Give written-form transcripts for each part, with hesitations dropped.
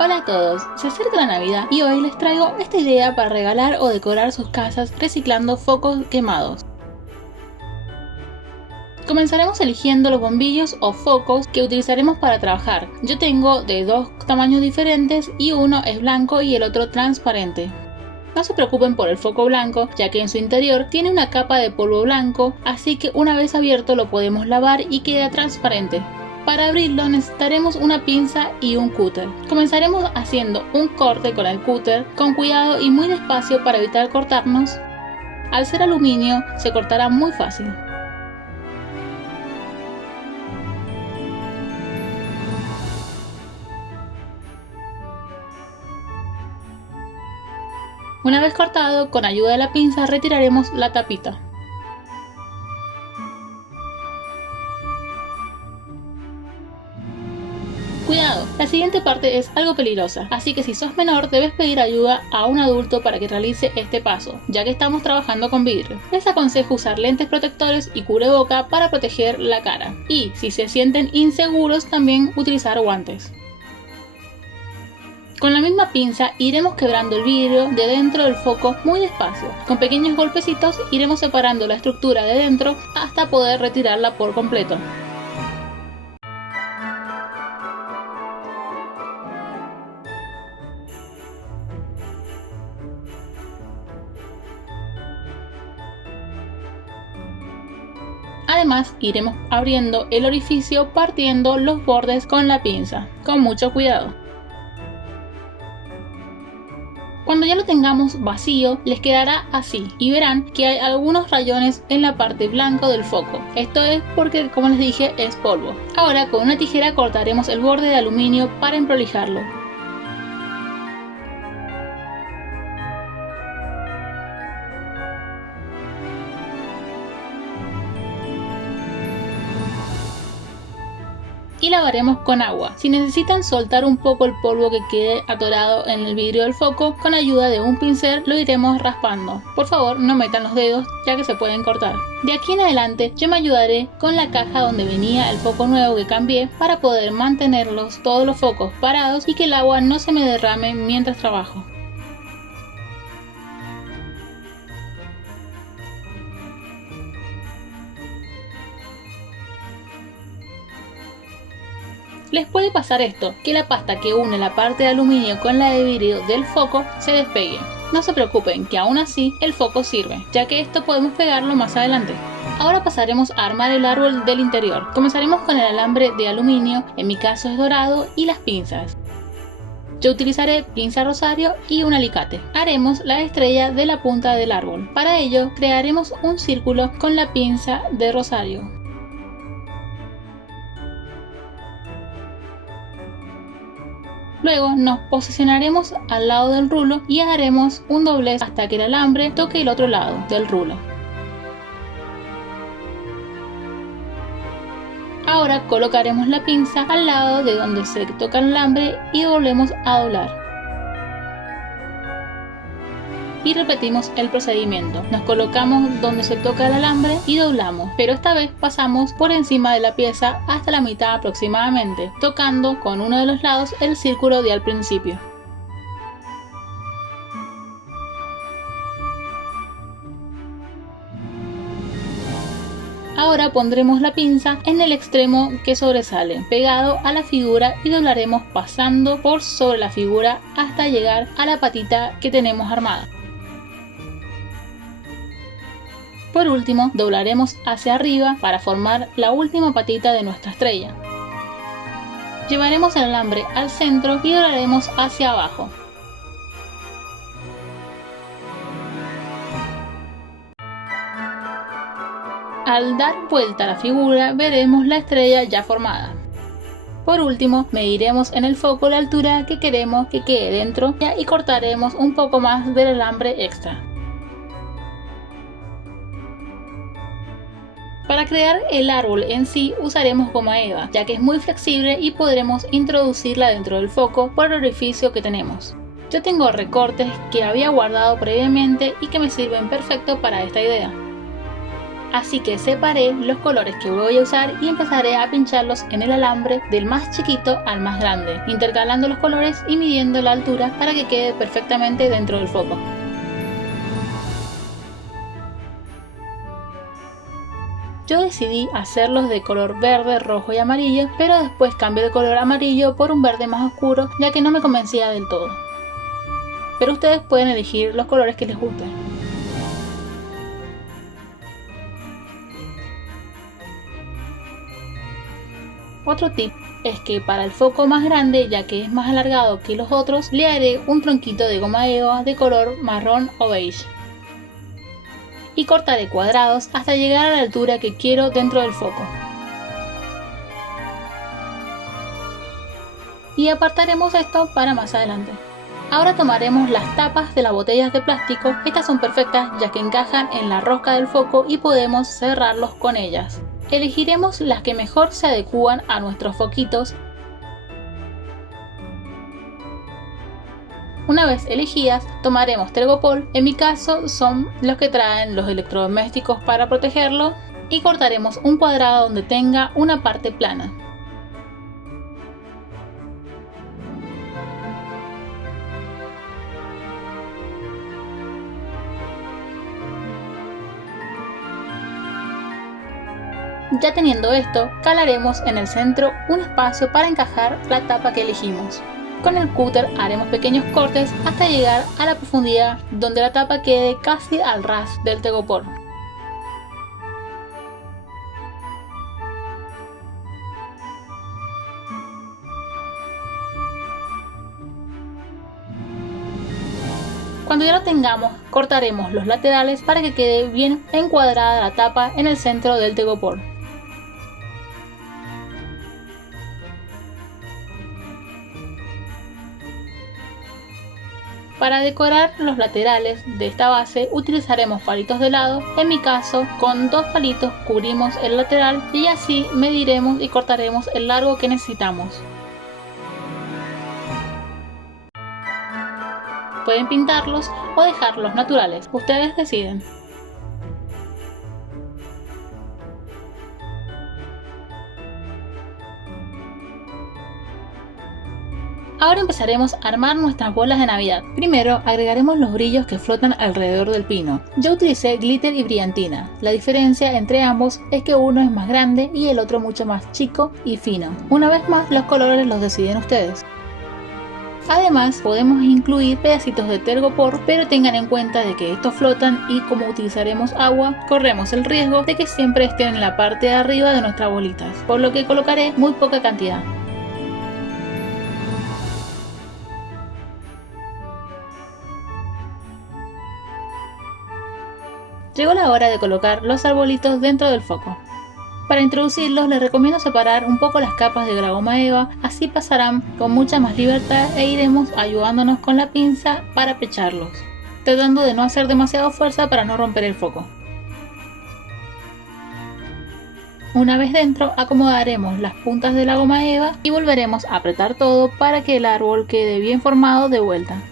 Hola a todos, se acerca la Navidad y hoy les traigo esta idea para regalar o decorar sus casas reciclando focos quemados. Comenzaremos eligiendo los bombillos o focos que utilizaremos para trabajar. Yo tengo de dos tamaños diferentes y uno es blanco y el otro transparente. No se preocupen por el foco blanco, ya que en su interior tiene una capa de polvo blanco, así que una vez abierto lo podemos lavar y queda transparente. Para abrirlo necesitaremos una pinza y un cúter. Comenzaremos haciendo un corte con el cúter, con cuidado y muy despacio para evitar cortarnos. Al ser aluminio se cortará muy fácil. Una vez cortado, con ayuda de la pinza retiraremos la tapita. Cuidado, la siguiente parte es algo peligrosa, así que si sos menor debes pedir ayuda a un adulto para que realice este paso, ya que estamos trabajando con vidrio. Les aconsejo usar lentes protectores y cubreboca para proteger la cara, y si se sienten inseguros también utilizar guantes. Con la misma pinza iremos quebrando el vidrio de dentro del foco muy despacio. Con pequeños golpecitos iremos separando la estructura de dentro hasta poder retirarla por completo. Además, iremos abriendo el orificio partiendo los bordes con la pinza, con mucho cuidado. Cuando ya lo tengamos vacío, les quedará así y verán que hay algunos rayones en la parte blanca del foco. Esto es porque, como les dije, es polvo. Ahora con una tijera cortaremos el borde de aluminio para emprolijarlo. Y lavaremos con agua. Si necesitan soltar un poco el polvo que quede atorado en el vidrio del foco, con ayuda de un pincel lo iremos raspando. Por favor, no metan los dedos ya que se pueden cortar. De aquí en adelante yo me ayudaré con la caja donde venía el foco nuevo que cambié para poder mantenerlos todos los focos parados y que el agua no se me derrame mientras trabajo. Les puede pasar esto, que la pasta que une la parte de aluminio con la de vidrio del foco se despegue. No se preocupen, que aún así el foco sirve, ya que esto podemos pegarlo más adelante. Ahora pasaremos a armar el árbol del interior. Comenzaremos con el alambre de aluminio, en mi caso es dorado, y las pinzas. Yo utilizaré pinza rosario y un alicate. Haremos la estrella de la punta del árbol. Para ello crearemos un círculo con la pinza de rosario. Luego nos posicionaremos al lado del rulo y haremos un doblez hasta que el alambre toque el otro lado del rulo. Ahora colocaremos la pinza al lado de donde se toca el alambre y volvemos a doblar. Y repetimos el procedimiento. Nos colocamos donde se toca el alambre y doblamos, pero esta vez pasamos por encima de la pieza hasta la mitad aproximadamente, tocando con uno de los lados el círculo de al principio. Ahora pondremos la pinza en el extremo que sobresale, pegado a la figura, y doblaremos pasando por sobre la figura hasta llegar a la patita que tenemos armada. Por último, doblaremos hacia arriba para formar la última patita de nuestra estrella. Llevaremos el alambre al centro y doblaremos hacia abajo. Al dar vuelta a la figura veremos la estrella ya formada. Por último, mediremos en el foco la altura que queremos que quede dentro y cortaremos un poco más del alambre extra. Para crear el árbol en sí usaremos goma eva, ya que es muy flexible y podremos introducirla dentro del foco por el orificio que tenemos. Yo tengo recortes que había guardado previamente y que me sirven perfecto para esta idea. Así que separé los colores que voy a usar y empezaré a pincharlos en el alambre del más chiquito al más grande, intercalando los colores y midiendo la altura para que quede perfectamente dentro del foco. Yo decidí hacerlos de color verde, rojo y amarillo, pero después cambié de color amarillo por un verde más oscuro, ya que no me convencía del todo. Pero ustedes pueden elegir los colores que les gusten. Otro tip es que para el foco más grande, ya que es más alargado que los otros, le haré un tronquito de goma eva de color marrón o beige. Y cortaré cuadrados hasta llegar a la altura que quiero dentro del foco. Y apartaremos esto para más adelante. Ahora tomaremos las tapas de las botellas de plástico. Estas son perfectas ya que encajan en la rosca del foco y podemos cerrarlos con ellas. Elegiremos las que mejor se adecúan a nuestros foquitos. Una vez elegidas, tomaremos Tergopol, en mi caso son los que traen los electrodomésticos para protegerlo, y cortaremos un cuadrado donde tenga una parte plana. Ya teniendo esto, calaremos en el centro un espacio para encajar la tapa que elegimos. Con el cúter haremos pequeños cortes hasta llegar a la profundidad donde la tapa quede casi al ras del Tergopol. Cuando ya lo tengamos, cortaremos los laterales para que quede bien encuadrada la tapa en el centro del Tergopol. Para decorar los laterales de esta base utilizaremos palitos de helado. En mi caso, con 2 palitos cubrimos el lateral y así mediremos y cortaremos el largo que necesitamos. Pueden pintarlos o dejarlos naturales, ustedes deciden. Ahora empezaremos a armar nuestras bolas de Navidad. Primero agregaremos los brillos que flotan alrededor del pino. Yo utilicé glitter y brillantina. La diferencia entre ambos es que uno es más grande y el otro mucho más chico y fino. Una vez más, los colores los deciden ustedes. Además, podemos incluir pedacitos de Tergopol, pero tengan en cuenta de que estos flotan y como utilizaremos agua, corremos el riesgo de que siempre estén en la parte de arriba de nuestras bolitas, por lo que colocaré muy poca cantidad. Llegó la hora de colocar los arbolitos dentro del foco. Para introducirlos les recomiendo separar un poco las capas de la goma eva, así pasarán con mucha más libertad e iremos ayudándonos con la pinza para pecharlos, tratando de no hacer demasiada fuerza para no romper el foco. Una vez dentro acomodaremos las puntas de la goma eva y volveremos a apretar todo para que el árbol quede bien formado de vuelta.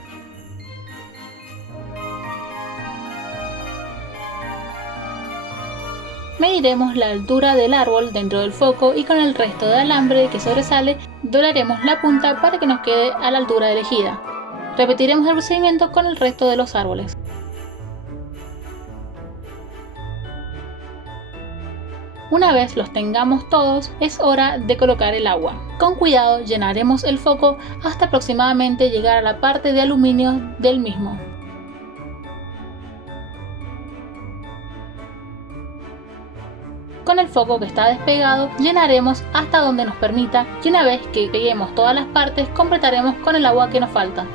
Mediremos la altura del árbol dentro del foco y con el resto de alambre que sobresale doblaremos la punta para que nos quede a la altura elegida. Repetiremos el procedimiento con el resto de los árboles. Una vez los tengamos todos, es hora de colocar el agua. Con cuidado llenaremos el foco hasta aproximadamente llegar a la parte de aluminio del mismo. Con el foco que está despegado llenaremos hasta donde nos permita y una vez que peguemos todas las partes completaremos con el agua que nos falta.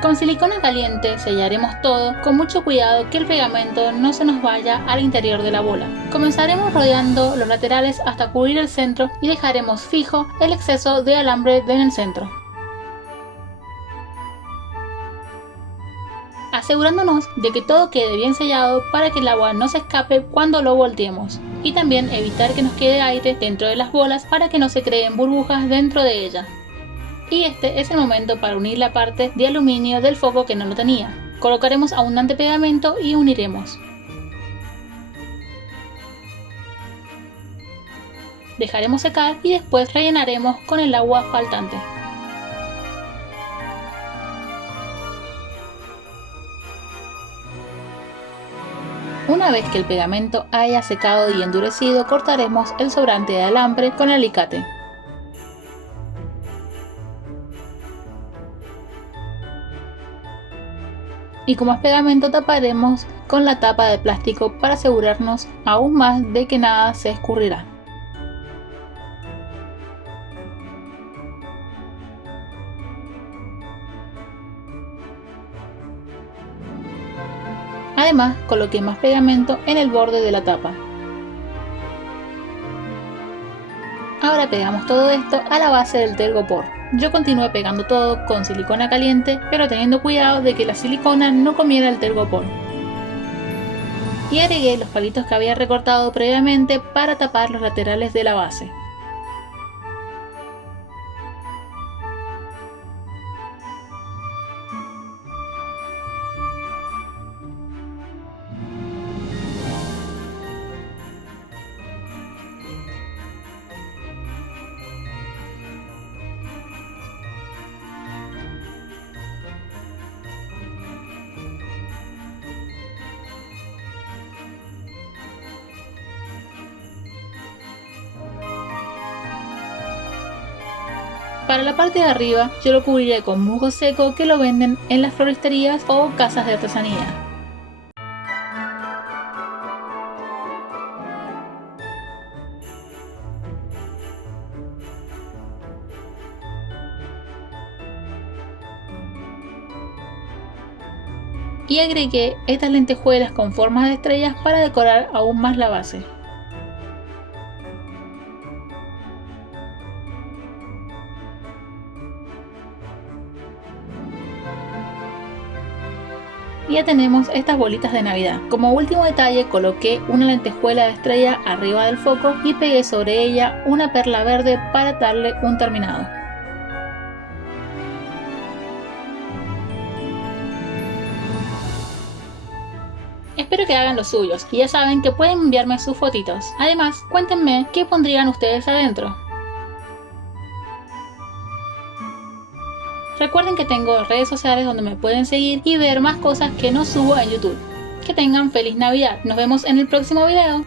Con silicona caliente sellaremos todo con mucho cuidado que el pegamento no se nos vaya al interior de la bola. Comenzaremos rodeando los laterales hasta cubrir el centro y dejaremos fijo el exceso de alambre en el centro, asegurándonos de que todo quede bien sellado para que el agua no se escape cuando lo volteemos, y también evitar que nos quede aire dentro de las bolas para que no se creen burbujas dentro de ellas. Y este es el momento para unir la parte de aluminio del foco que no lo tenía. Colocaremos abundante pegamento y uniremos. Dejaremos secar y después rellenaremos con el agua faltante. Una vez que el pegamento haya secado y endurecido, cortaremos el sobrante de alambre con el alicate. Y como es pegamento, taparemos con la tapa de plástico para asegurarnos aún más de que nada se escurrirá. Además, coloqué más pegamento en el borde de la tapa. Ahora pegamos todo esto a la base del telgopor. Yo continué pegando todo con silicona caliente, pero teniendo cuidado de que la silicona no comiera el telgopor. Y agregué los palitos que había recortado previamente para tapar los laterales de la base. Para la parte de arriba yo lo cubriré con musgo seco que lo venden en las floristerías o casas de artesanía. Y agregué estas lentejuelas con formas de estrellas para decorar aún más la base. Y ya tenemos estas bolitas de Navidad. Como último detalle coloqué una lentejuela de estrella arriba del foco y pegué sobre ella una perla verde para darle un terminado. Espero que hagan los suyos y ya saben que pueden enviarme sus fotitos. Además, cuéntenme qué pondrían ustedes adentro. Recuerden que tengo redes sociales donde me pueden seguir y ver más cosas que no subo en YouTube. Que tengan feliz Navidad. Nos vemos en el próximo video.